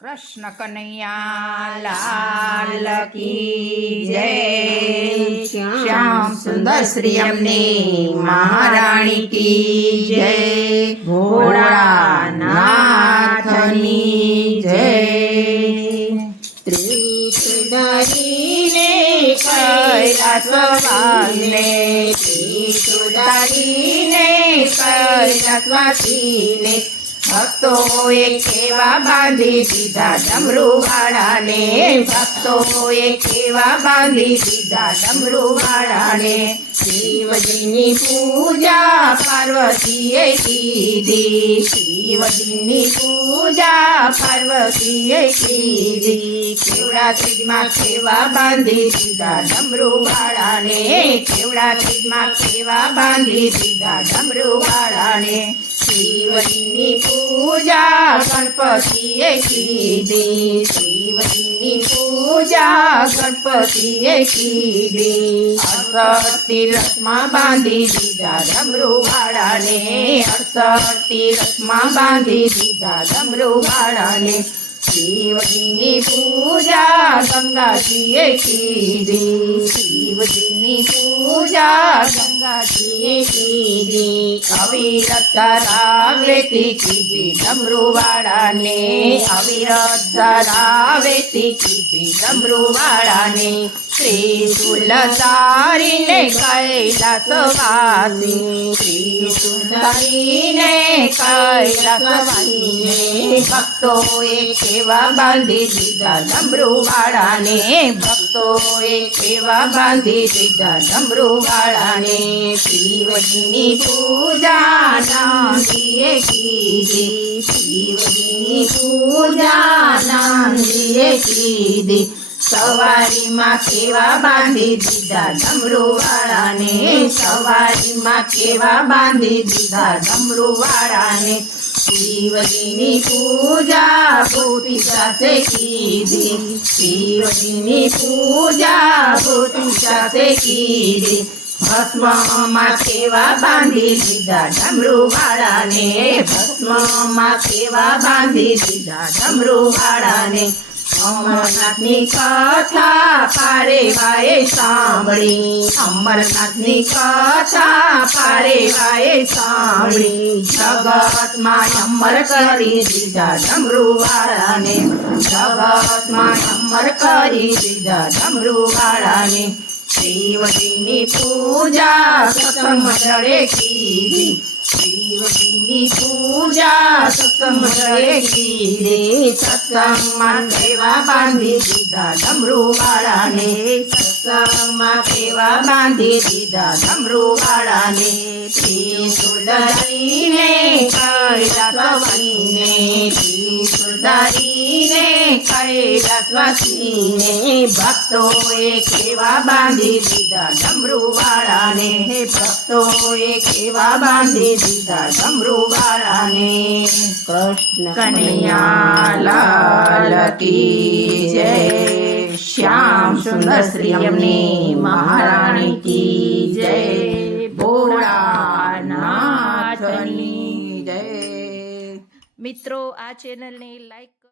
कृष्ण कन्हैया लाल की जय। श्याम सुंदर श्री अम्ने महारानी की जय। भोळानाथनी जय। त्रिशूलधारीने कैलासवासीने, त्रिशूलधारीने कैलासवासीने, भक्तोए केवा बांधी दीधा डमरूवाळाने, भक्तोए केवा बांधी दीधा डमरूवाळाने। शिवजीनी पूजा पार्वतीए कीधी, शिवजीनी पूजा पार्वतीए कीधी। केवड़ा तीजमा केवा बांधी दीधा डमरूवाळाने, केवड़ा तीजमा केवा बांधी दीधा डमरूवाळाने। शिवजीनी पूजा गणपतिए कीधी, शिवजीनी पूजा गणपतिए कीधी। 68 तीरथमां बांधी दीधा डमरूवाळाने, 68 तीरथमां बांधी दीधा डमरूवाळाने। शिवजीनी पूजा गंगाजीए कीधी, शिवजीनी पूजा गंगाजीए कीधी। अविरत धरावेती कीधी डमरूवाळाने, अविरत धरावेती कीधी डमरूवाळाने। त्रिशूलधारीने कैलासवासी, त्रिशूलधारीने कैलासवासीने, भक्तोए केवा बांधी दीधा डमरूवाळाने, भक्तोए केवा बांधी दीधा डमरूवाळाने। शिवजीनी पूजा नांदीए कीधी, शिवजीनी पूजा नांदीए कीधी। सवारी मां केवा बांधी दीधा डमरूवाळाने, सवारी मां केवा बांधी दीधा डमरूवाळाने। शिवजीनी पूजा भूतिशासे कीधी, शिवजीनी पूजा भूतिशासे कीधी। भस्म मां केवा बांधी दीधा डमरूवाळाने, भस्म मां केवा बांधी दीधा डमरूवाळाने। अमरनाथनी कथा पारेवाए सांभळी, अमरनाथनी कथा पारेवाए सांभळी। जगतमां अमर करी दीधा डमरूवाळाने, जगतमां अमर करी दीधा डमरूवाळाने। शिवजीनी पूजा सत्संग मंडळे कीधी, शिवजीनी पूजा सत्संग मंडळे कीधी। सत्संगमां केवा बांधी दीधा डमरूवाळाने, सत्संगमां केवा बांधी दीधा डमरूवाळाने। त्रिशूलधारीने कैलासवासीने, त्रिशूलधारीने कैलासवासीने, भक्तोए केवा बांधी दीधा डमरूवाळाने, भक्तोए केवा बांधी दीधा डमरूवाळाने। कृष्ण कन्हैया लाल की जय। श्याम सुंदर श्री अम्ने महारानी की जय। भोळानाथनी जय। મિત્રો આ ચેનલને લાઈક